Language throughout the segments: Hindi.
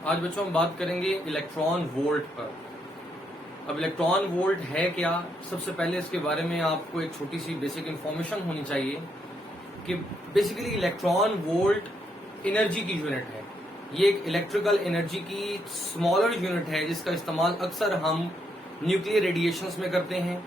आज बच्चों हम बात करेंगे इलेक्ट्रॉन वोल्ट पर। अब इलेक्ट्रॉन वोल्ट है क्या? सबसे पहले इसके बारे में आपको एक छोटी सी बेसिक इंफॉर्मेशन होनी चाहिए कि बेसिकली इलेक्ट्रॉन वोल्ट एनर्जी की यूनिट है। ये एक इलेक्ट्रिकल एनर्जी की स्मॉलर यूनिट है जिसका इस्तेमाल अक्सर हम न्यूक्लियर रेडिएशंस में करते हैं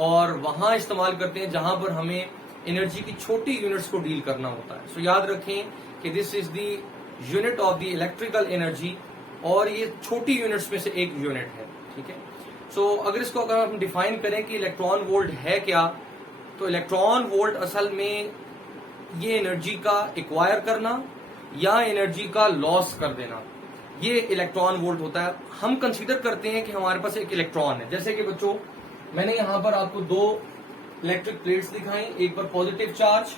और वहां इस्तेमाल करते हैं जहां पर हमें एनर्जी की छोटी यूनिट्स को डील करना होता है। सो याद रखें कि this is the unit of the electrical energy और ये छोटी यूनिट्स में से एक यूनिट है। ठीक है। सो अगर इसको अगर हम डिफाइन करें कि इलेक्ट्रॉन वोल्ट है क्या, तो इलेक्ट्रॉन वोल्ट असल में ये एनर्जी का एक्वायर करना या एनर्जी का लॉस कर देना, ये इलेक्ट्रॉन वोल्ट होता है। हम कंसीडर करते हैं कि हमारे पास एक इलेक्ट्रॉन है। जैसे कि बच्चों मैंने यहां पर आपको दो इलेक्ट्रिक प्लेट्स दिखाई, एक पर पॉजिटिव चार्ज,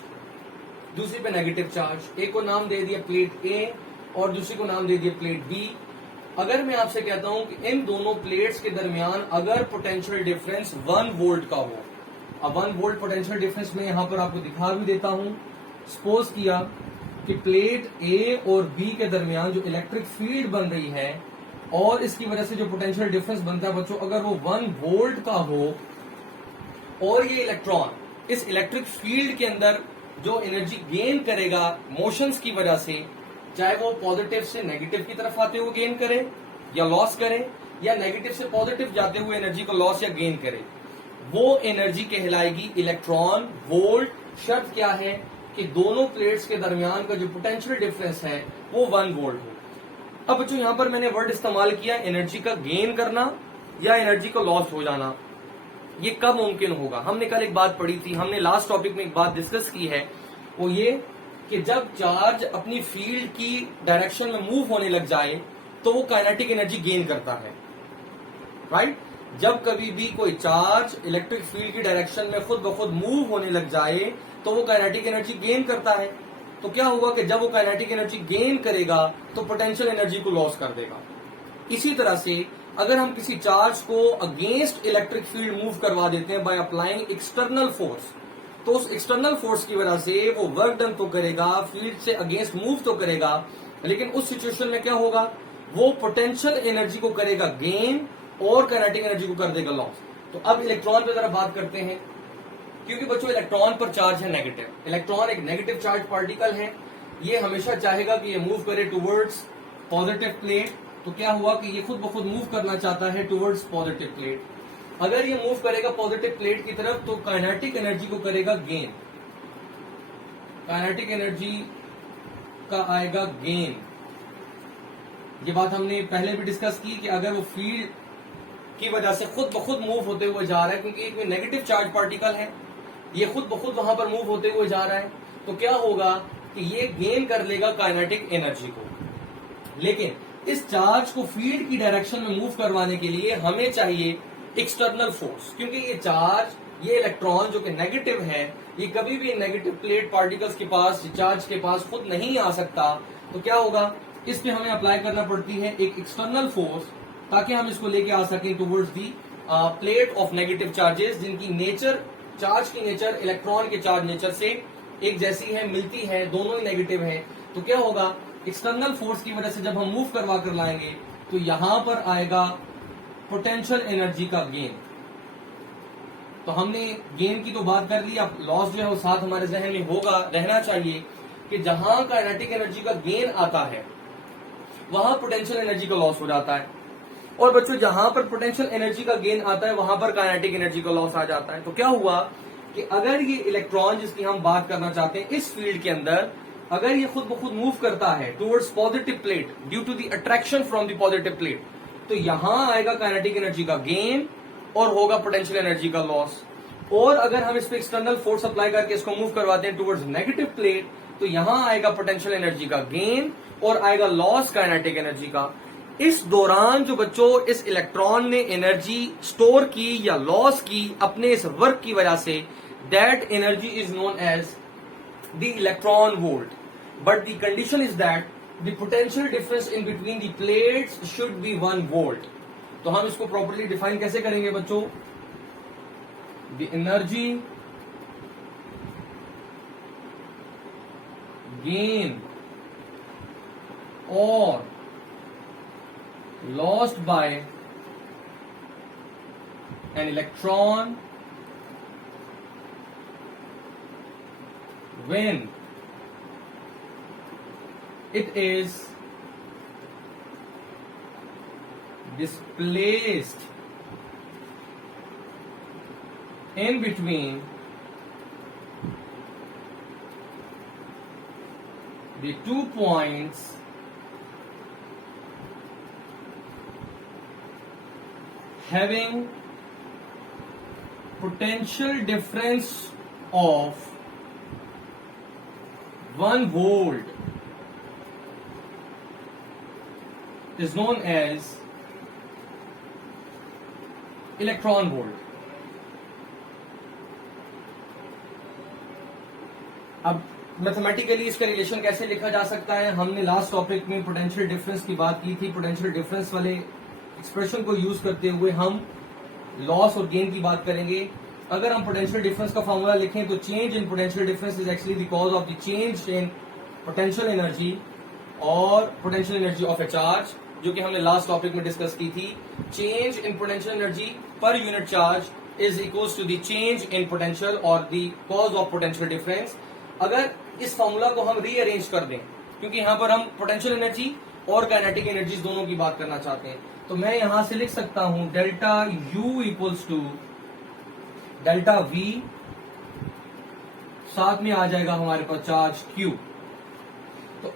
दूसरी पे नेगेटिव चार्ज। एक को नाम दे दिया प्लेट ए और दूसरी को नाम दे दिया प्लेट बी। अगर मैं आपसे कहता हूं कि इन दोनों प्लेट्स के दरमियान अगर पोटेंशियल डिफरेंस 1 वोल्ट का हो, अब 1 वोल्ट पोटेंशियल डिफरेंस में यहां पर आपको दिखा भी देता हूं। सपोज किया कि प्लेट ए और बी के दरमियान जो इलेक्ट्रिक फील्ड बन रही है और इसकी वजह से जो पोटेंशियल डिफरेंस बनता है बच्चों, अगर वो 1 वोल्ट का हो और ये इलेक्ट्रॉन इस इलेक्ट्रिक फील्ड के अंदर जो एनर्जी गेन करेगा मोशंस की वजह से, चाहे वो पॉजिटिव से नेगेटिव की तरफ आते हुए गेन करे या लॉस करे या नेगेटिव से पॉजिटिव जाते हुए एनर्जी को लॉस या गेन करे, वो एनर्जी कहलाएगी इलेक्ट्रॉन वोल्ट। शर्त क्या है कि दोनों प्लेट्स के दरमियान का जो पोटेंशियल डिफरेंस है वो 1 वोल्ट हो। अब बच्चों यहां पर मैंने वर्ड इस्तेमाल किया एनर्जी का गेन करना या एनर्जी का लॉस हो जाना। ये कब मुमकिन होगा? हमने कल एक बात पढ़ी थी, हमने लास्ट टॉपिक में एक बात डिस्कस की है, वो ये कि जब चार्ज अपनी फील्ड की डायरेक्शन में मूव होने लग जाए तो वो काइनेटिक एनर्जी गेन करता है। राइट? जब कभी भी कोई चार्ज इलेक्ट्रिक फील्ड की डायरेक्शन में खुद ब खुद मूव होने लग जाए तो वो काइनेटिक एनर्जी गेन करता है। तो क्या होगा कि जब वो काइनेटिक एनर्जी गेन करेगा तो पोटेंशियल एनर्जी को लॉस कर देगा। इसी तरह से अगर हम किसी चार्ज को अगेंस्ट इलेक्ट्रिक फील्ड मूव करवा देते हैं बाय अप्लाइंग एक्सटर्नल फोर्स, तो उस एक्सटर्नल फोर्स की वजह से वो वर्क डन तो करेगा, फील्ड से अगेंस्ट मूव तो करेगा, लेकिन उस सिचुएशन में क्या होगा, वो पोटेंशियल एनर्जी को करेगा गेन और काइनेटिक एनर्जी को कर देगा लॉस। तो अब इलेक्ट्रॉन पे जरा बात करते हैं, क्योंकि बच्चों इलेक्ट्रॉन पर चार्ज है नेगेटिव। इलेक्ट्रॉन एक नेगेटिव चार्ज पार्टिकल है, ये हमेशा चाहेगा कि ये मूव करे टुवर्ड्स पॉजिटिव प्लेट। तो क्या हुआ कि ये खुद ब खुद मूव करना चाहता है टुवर्ड्स पॉजिटिव प्लेट। अगर ये मूव करेगा पॉजिटिव प्लेट की तरफ तो काइनेटिक एनर्जी को करेगा गेन, काइनेटिक एनर्जी का आएगा गेन। ये बात हमने पहले भी डिस्कस की कि अगर वो फील्ड की वजह से खुद ब खुद मूव होते हुए जा रहा है, क्योंकि एक नेगेटिव चार्ज पार्टिकल है, ये खुद ब खुद वहां पर मूव होते हुए जा रहा है, तो क्या होगा कि ये गेन कर लेगा काइनेटिक एनर्जी को। लेकिन इस चार्ज को फील्ड की डायरेक्शन में मूव करवाने के लिए हमें चाहिए एक्सटर्नल फोर्स, क्योंकि ये चार्ज, ये इलेक्ट्रॉन जो कि नेगेटिव है, ये कभी भी नेगेटिव प्लेट पार्टिकल्स के पास, चार्ज के पास खुद नहीं आ सकता। तो क्या होगा, इस पे हमें अप्लाई करना पड़ती है एक एक्सटर्नल फोर्स, ताकि हम इसको लेके आ सकें towards the plate of negative charges, जिनकी नेचर, चार्ज की नेचर इलेक्ट्रॉन के चार्ज नेचर से एक जैसी है, मिलती है, दोनों ही नेगेटिव है। तो क्या होगा, एक्सटर्नल फोर्स की वजह से जब हम मूव करवा कर लाएंगे तो यहां पर आएगा पोटेंशियल एनर्जी का गेन। तो हमने गेन की तो बात कर ली, अब लॉस जो है वो साथ हमारे जहन में होगा, रहना चाहिए कि जहां काइनेटिक एनर्जी का गेन आता है वहां पोटेंशियल एनर्जी का लॉस हो जाता है, और बच्चों जहां पर पोटेंशियल एनर्जी का गेन आता है वहां पर काइनेटिक एनर्जी का लॉस आ जाता है। तो क्या हुआ कि अगर ये इलेक्ट्रॉन जिसकी हम बात करना चाहते हैं इस फील्ड के अंदर, अगर ये खुद ब खुद मूव करता है towards positive plate due to the attraction from the positive plate, तो यहां आएगा काइनेटिक एनर्जी का गेन और होगा पोटेंशियल एनर्जी का लॉस। और अगर हम इस पे एक्सटर्नल फोर्स अप्लाई करके इसको मूव करवाते हैं टुवर्ड्स नेगेटिव प्लेट, तो यहां आएगा पोटेंशियल एनर्जी का गेन और आएगा लॉस काइनेटिक एनर्जी का। इस दौरान जो बच्चों इस इलेक्ट्रॉन ने एनर्जी स्टोर की या लॉस की अपने इस वर्क की वजह से, that energy is known as the electron volt, but the condition is that the potential difference in between the plates should be 1 volt. तो हम इसको प्रॉपर्ली डिफाइन कैसे करेंगे बच्चों, the energy gain or lost by an electron when it is displaced in between the 2 points having potential difference of 1 volt is known as electron volt. अब मैथमेटिकली इसका रिलेशन कैसे लिखा जा सकता है, हमने लास्ट टॉपिक में पोटेंशियल डिफरेंस की बात की थी। पोटेंशियल डिफरेंस वाले एक्सप्रेशन को यूज करते हुए हम लॉस और गेन की बात करेंगे। अगर हम पोटेंशियल डिफरेंस का फॉर्मूला लिखें तो change in potential difference is actually the cause of the change in potential energy और potential energy of a charge, जो कि हमने लास्ट टॉपिक में डिस्कस की थी। Change in potential energy per unit charge is equals to the change in potential और the cause of potential difference. अगर इस फॉर्मूला को हम रीअरेंज कर दें, क्योंकि यहां पर हम पोटेंशियल एनर्जी और काइनेटिक एनर्जीज दोनों की बात करना चाहते हैं, तो मैं यहां से लिख सकता हूं delta U equals to delta V, साथ में आ जाएगा हमारे पास चार्ज क्यू। तो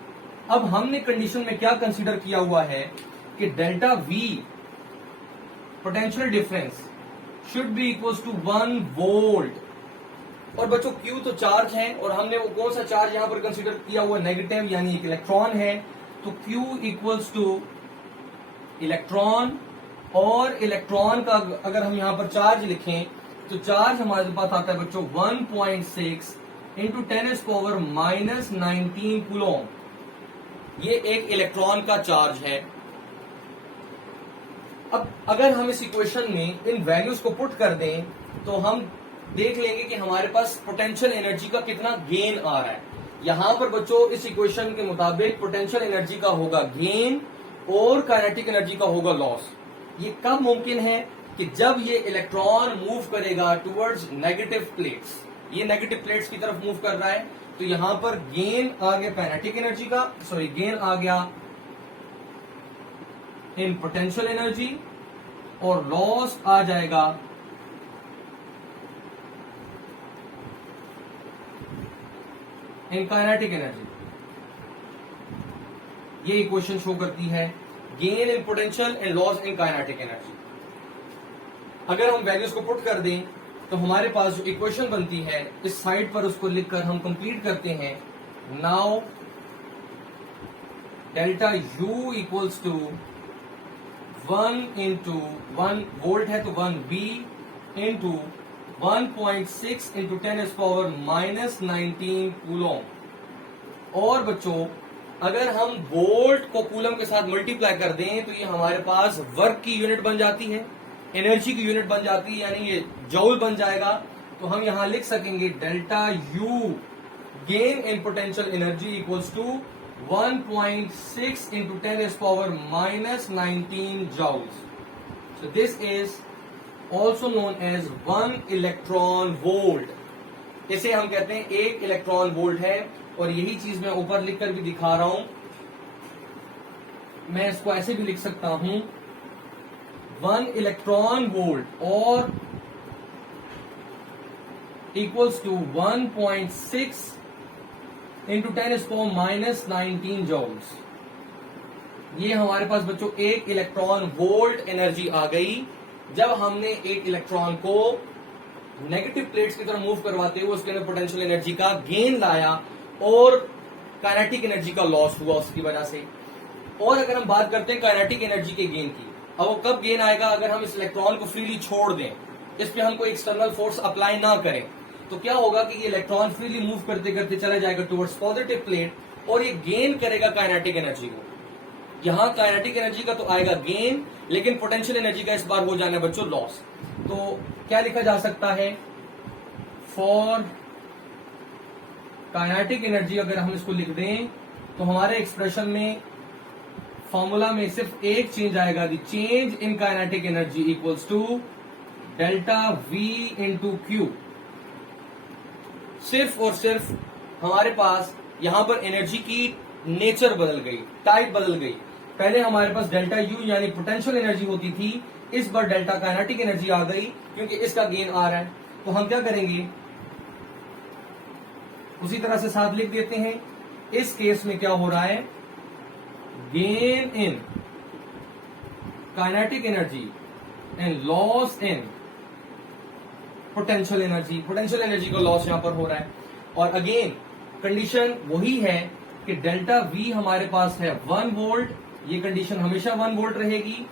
अब हमने कंडीशन में क्या कंसीडर किया हुआ है कि delta V potential difference should be equals to 1 volt. और बच्चों क्यू तो चार्ज है, और हमने वो कौन सा चार्ज यहां पर कंसीडर किया हुआ, नेगेटिव, यानी एक इलेक्ट्रॉन है। तो क्यू इक्वल्स टू इलेक्ट्रॉन, और इलेक्ट्रॉन का अगर हम यहां पर चार्ज लिखें तो चार्ज हमारे पास आता है बच्चों 1.6 इंटू 10⁻⁻19 कूलोम। ये एक इलेक्ट्रॉन का चार्ज है। अब अगर हम इस इक्वेशन में इन वैल्यूज को पुट कर दें तो हम देख लेंगे कि हमारे पास पोटेंशियल एनर्जी का कितना गेन आ रहा है। यहां पर बच्चों इस इक्वेशन के मुताबिक पोटेंशियल एनर्जी का होगा गेन और काइनेटिक एनर्जी का होगा लॉस। ये कब मुमकिन है कि जब ये इलेक्ट्रॉन मूव करेगा टुवर्ड्स नेगेटिव प्लेट्स, ये नेगेटिव प्लेट्स की तरफ मूव कर रहा है, तो यहां पर गेन आ गया काइनेटिक एनर्जी का, गेन आ गया इन पोटेंशियल एनर्जी, और लॉस आ जाएगा इन काइनेटिक एनर्जी। ये इक्वेशन शो करती है gain in potential and loss in kinetic energy. अगर हम वैल्यूज को पुट कर दें तो हमारे पास जो इक्वेशन बनती है इस साइड पर उसको लिखकर हम कंप्लीट करते हैं। Now delta U equals to 1 into 1 volt है तो 1 बी इंटू 1.6 इंटू 10⁻⁻19 कूलोम। और बच्चों अगर हम वोल्ट को कूलम के साथ मल्टीप्लाई कर दें तो ये हमारे पास वर्क की यूनिट बन जाती है, एनर्जी की यूनिट बन जाती है, यानी ये जूल बन जाएगा। तो हम यहां लिख सकेंगे delta U gain in potential energy equals to 1.6 into 10⁻⁻19 joules. So this is also known as 1 electron volt. इसे हम कहते हैं 1 इलेक्ट्रॉन वोल्ट है, और यही चीज मैं ऊपर लिखकर भी दिखा रहा हूं। मैं इसको ऐसे भी लिख सकता हूं 1 इलेक्ट्रॉन वोल्ट और इक्वल्स टू 1.6 इंटू 10⁻⁻19 जूल्स। ये हमारे पास बच्चों 1 इलेक्ट्रॉन वोल्ट एनर्जी आ गई जब हमने एक इलेक्ट्रॉन को नेगेटिव प्लेट्स की तरफ मूव करवाते हुए उसके अंदर पोटेंशियल एनर्जी का गेन लाया और काइनेटिक एनर्जी का लॉस हुआ उसकी वजह से। और अगर हम बात करते हैं काइनेटिक एनर्जी के गेन की, अब वो कब गेन आएगा, अगर हम इस इलेक्ट्रॉन को फ्रीली छोड़ दें, इस पे हम कोई एक्सटर्नल फोर्स अप्लाई ना करें, तो क्या होगा कि ये इलेक्ट्रॉन फ्रीली मूव करते करते चला जाएगा टुवर्ड्स पॉजिटिव प्लेट और ये गेन करेगा काइनेटिक एनर्जी को। यहां काइनेटिक एनर्जी का तो आएगा गेन, लेकिन पोटेंशियल एनर्जी का इस बार हो जाना है बच्चों लॉस। तो क्या लिखा जा सकता है, फॉर काइनेटिक एनर्जी अगर हम इसको लिख दें तो हमारे एक्सप्रेशन में फॉर्मूला में सिर्फ एक चेंज आएगा, the change in kinetic energy equals to delta V into Q. सिर्फ और सिर्फ हमारे पास यहां पर एनर्जी की नेचर बदल गई, टाइप बदल गई। पहले हमारे पास डेल्टा यू यानी पोटेंशियल एनर्जी होती थी, इस बार डेल्टा काइनेटिक एनर्जी आ गई क्योंकि इसका गेन आ रहा है। तो हम क्या करेंगे, उसी तरह से साथ लिख देते हैं। इस केस में क्या हो रहा है, gain in kinetic energy and loss in potential energy. Potential energy का लॉस यहां पर हो रहा है। और अगेन कंडीशन वही है कि डेल्टा वी हमारे पास है 1 वोल्ट, ये कंडीशन हमेशा 1 वोल्ट रहेगी।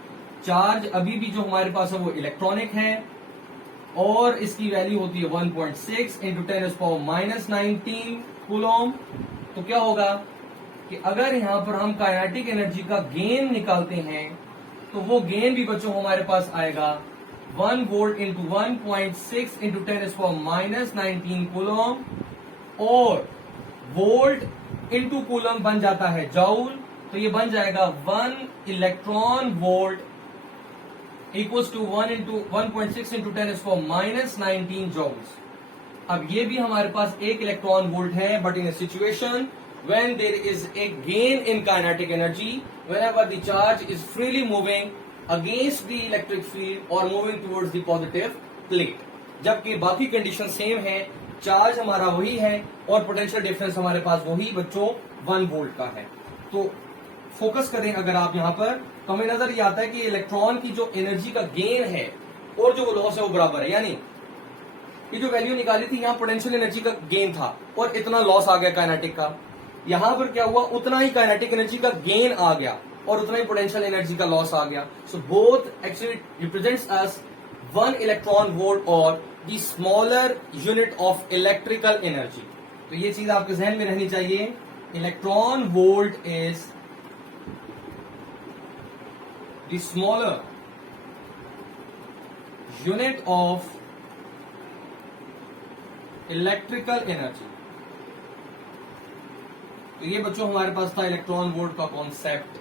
चार्ज अभी भी जो हमारे पास है वो इलेक्ट्रॉनिक है और इसकी वैल्यू होती है 1.6 इंटू 10⁻⁻19 कूलॉम। तो क्या होगा कि अगर यहां पर हम काइनेटिक एनर्जी का गेन निकालते हैं तो वो गेन भी बच्चों हमारे पास आएगा 1 वोल्ट इंटू 1.6 इंटू 10⁻⁻19 कूलॉम, और वोल्ट इंटू कूलम बन जाता है जॉउल। तो ये बन जाएगा 1 electron volt equals to 1.6 into 10⁻⁻19 joules. अब ये भी हमारे पास एक इलेक्ट्रॉन वोल्ट है, but in a situation when there is a gain in kinetic energy, whenever the charge is freely moving against the electric field or moving towards the positive plate। जबकि बाकी कंडीशन सेम है, चार्ज हमारा वही है और पोटेंशियल डिफरेंस हमारे पास वही बच्चों 1 वोल्ट का है। तो फोकस करें अगर आप यहां पर, तो हमें नजर ये आता है कि इलेक्ट्रॉन की जो एनर्जी का गेन है और जो लॉस है वो बराबर है। यानी ये जो वैल्यू निकाली थी, यहां पोटेंशियल एनर्जी का गेन था और इतना लॉस आ गया काइनेटिक का। यहां पर क्या हुआ, उतना ही काइनेटिक एनर्जी का गेन आ गया और उतना ही पोटेंशियल एनर्जी का लॉस आ गया। सो बोथ एक्चुअली रिप्रेजेंट्स अस 1 इलेक्ट्रॉन वोल्ट और the smaller unit of electrical energy. तो ये चीज आपके जहन में रहनी चाहिए, electron volt is the smaller unit of electrical energy. तो ये बच्चों हमारे पास था इलेक्ट्रॉन वोल्ट का कॉन्सेप्ट।